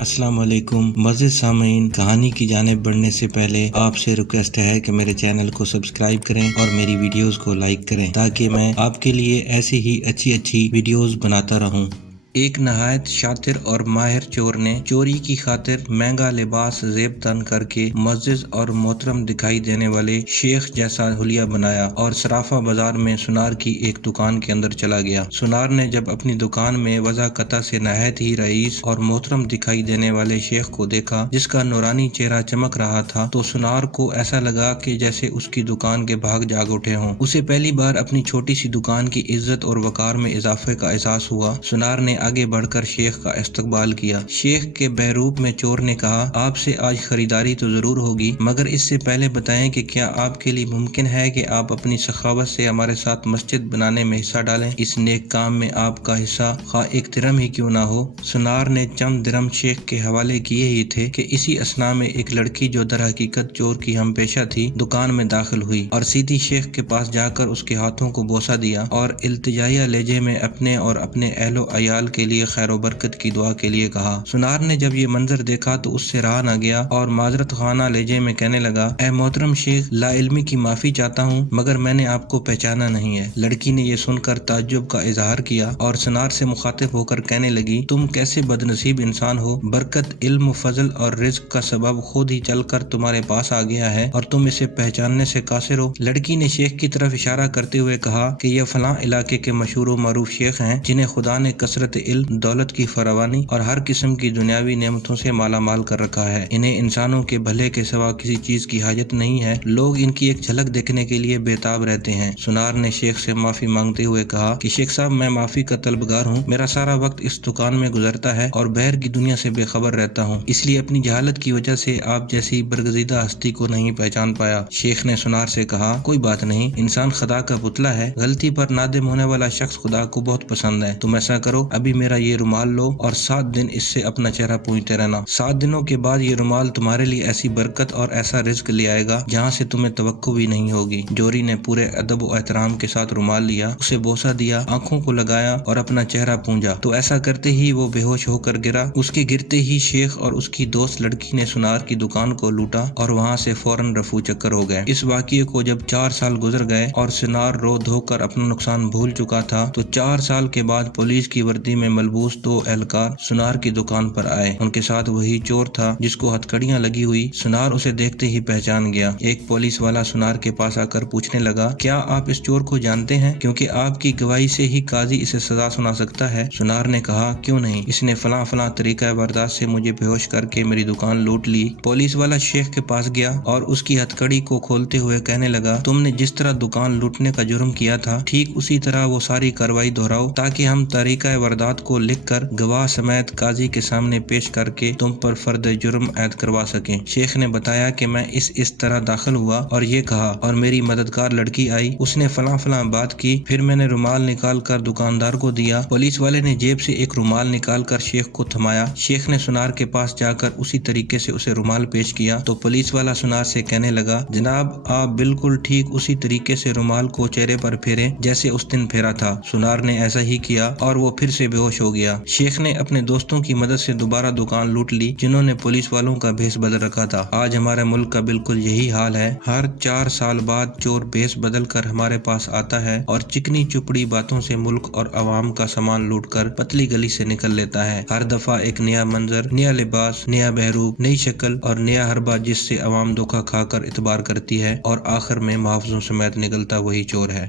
السلام علیکم معزز سامعین، کہانی کی جانب بڑھنے سے پہلے آپ سے ریکویسٹ ہے کہ میرے چینل کو سبسکرائب کریں اور میری ویڈیوز کو لائک کریں تاکہ میں آپ کے لیے ایسی ہی اچھی ویڈیوز بناتا رہوں۔ ایک نہایت شاطر اور ماہر چور نے چوری کی خاطر مہنگا لباس زیب تن کر کے معزز اور محترم دکھائی دینے والے شیخ جیسا حلیہ بنایا اور صرافہ بازار میں سنار کی ایک دکان کے اندر چلا گیا۔ سنار نے جب اپنی دکان میں وضاحت سے نہایت ہی رئیس اور محترم دکھائی دینے والے شیخ کو دیکھا جس کا نورانی چہرہ چمک رہا تھا تو سنار کو ایسا لگا کہ جیسے اس کی دکان کے بھاگ جاگ اٹھے ہوں۔ اسے پہلی بار اپنی چھوٹی سی دکان کی عزت اور وقار میں اضافے کا احساس ہوا۔ سنار نے آگے بڑھ کر شیخ کا استقبال کیا۔ شیخ کے بہروپ میں چور نے کہا، آپ سے آج خریداری تو ضرور ہوگی، مگر اس سے پہلے بتائیں کہ کیا آپ کے لیے ممکن ہے کہ آپ اپنی سخاوت سے ہمارے ساتھ مسجد بنانے میں حصہ ڈالیں؟ اس نیک کام میں آپ کا حصہ خواہ ایک درہم ہی کیوں نہ ہو۔ سنار نے چند درہم شیخ کے حوالے کیے ہی تھے کہ اسی اثنا میں ایک لڑکی جو در حقیقت چور کی ہم پیشہ تھی دکان میں داخل ہوئی اور سیدھی شیخ کے پاس جا کر اس کے ہاتھوں کو بوسہ دیا اور التجائیہ لہجے میں اپنے اور اپنے اہل و عیال کے لیے خیر و برکت کی دعا کے لیے کہا۔ سنار نے جب یہ منظر دیکھا تو اس سے رہا نہ گیا اور معذرت خانہ لہجے میں کہنے لگا، اے محترم شیخ، لا علمی کی معافی چاہتا ہوں مگر میں نے آپ کو پہچانا نہیں ہے۔ لڑکی نے یہ سن کر تعجب کا اظہار کیا اور سنار سے مخاطب ہو کر کہنے لگی، تم کیسے بد نصیب انسان ہو، برکت، علم و فضل اور رزق کا سبب خود ہی چل کر تمہارے پاس آ گیا ہے اور تم اسے پہچاننے سے قاصر ہو۔ لڑکی نے شیخ کی طرف اشارہ کرتے ہوئے کہا کہ یہ فلاں علاقے کے مشہور و معروف شیخ ہیں جنہیں خدا نے کثرت علم، دولت کی فراوانی اور ہر قسم کی دنیاوی نعمتوں سے مالا مال کر رکھا ہے۔ انہیں انسانوں کے بھلے کے سوا کسی چیز کی حاجت نہیں ہے، لوگ ان کی ایک جھلک دیکھنے کے لیے بےتاب رہتے ہیں۔ سنار نے شیخ سے معافی مانگتے ہوئے کہا کہ شیخ صاحب، میں معافی کا طلبگار ہوں، میرا سارا وقت اس دکان میں گزرتا ہے اور باہر کی دنیا سے بے خبر رہتا ہوں، اس لیے اپنی جہالت کی وجہ سے آپ جیسی برگزیدہ ہستی کو نہیں پہچان پایا۔ شیخ نے سنار سے کہا، کوئی بات نہیں، انسان خدا کا پتلا ہے، غلطی پر نادم ہونے والا شخص خدا کو بہت پسند ہے۔ تم ایسا کرو، ابھی میرا یہ رومال لو اور 7 دن اس سے اپنا چہرہ پوچھتے رہنا۔ 7 دنوں کے بعد یہ رومال تمہارے لیے ایسی برکت اور ایسا رزق لے آئے گا جہاں سے تمہیں توقع بھی نہیں ہوگی۔ جوری نے پورے ادب و احترام کے ساتھ رومال لیا، اسے بوسہ دیا، آنکھوں کو لگایا اور اپنا چہرہ پونجا تو ایسا کرتے ہی وہ بے ہوش ہو کر گرا۔ اس کے گرتے ہی شیخ اور اس کی دوست لڑکی نے سنار کی دکان کو لوٹا اور وہاں سے فوراً رفو چکر ہو گئے۔ اس واقعے کو جب 4 سال گزر گئے اور سنار رو دھو کر اپنا نقصان بھول چکا تھا تو 4 سال کے بعد پولیس کی وردی میں ملبوس 2 اہلکار سنار کی دکان پر آئے۔ ان کے ساتھ وہی چور تھا جس کو ہتھکڑیاں لگی ہوئی۔ سنار اسے دیکھتے ہی پہچان گیا۔ ایک پولیس والا سنار کے پاس آ کر پوچھنے لگا، کیا آپ اس چور کو جانتے ہیں؟ کیونکہ آپ کی گواہی سے ہی قاضی اسے سزا سنا سکتا ہے۔ سنار نے کہا، کیوں نہیں، اس نے فلاں فلاں طریقہ واردات سے مجھے بے ہوش کر کے میری دکان لوٹ لی۔ پولیس والا شیخ کے پاس گیا اور اس کی ہتھکڑی کو کھولتے ہوئے کہنے لگا، تم نے جس طرح دکان لوٹنے کا جرم کیا تھا ٹھیک اسی طرح وہ ساری کارروائی دہراؤ تاکہ ہم طریقہ واردات کو لکھ کر گواہ سمیت قاضی کے سامنے پیش کر کے تم پر فرد جرم عائد کروا سکیں۔ شیخ نے بتایا کہ میں اس طرح داخل ہوا اور یہ کہا اور میری مددگار لڑکی آئی، اس نے فلاں فلاں بات کی، پھر میں نے رومال نکال کر دکاندار کو دیا۔ پولیس والے نے جیب سے ایک رومال نکال کر شیخ کو تھمایا۔ شیخ نے سنار کے پاس جا کر اسی طریقے سے اسے رومال پیش کیا تو پولیس والا سنار سے کہنے لگا، جناب آپ بالکل ٹھیک اسی طریقے سے رومال کو چہرے پر پھیریں جیسے اس دن پھیرا تھا۔ سنار نے ایسا ہی کیا اور وہ پھر سے بے ہوش ہو گیا۔ شیخ نے اپنے دوستوں کی مدد سے دوبارہ دکان لوٹ لی جنہوں نے پولیس والوں کا بھیس بدل رکھا تھا۔ آج ہمارے ملک کا بالکل یہی حال ہے، ہر 4 سال بعد چور بھیس بدل کر ہمارے پاس آتا ہے اور چکنی چپڑی باتوں سے ملک اور عوام کا سامان لوٹ کر پتلی گلی سے نکل لیتا ہے۔ ہر دفعہ ایک نیا منظر، نیا لباس، نیا بہروپ، نئی شکل اور نیا حربہ جس سے عوام دھوکہ کھا کر اعتبار کرتی ہے اور آخر میں محافظوں سمیت نکلتا وہی چور ہے۔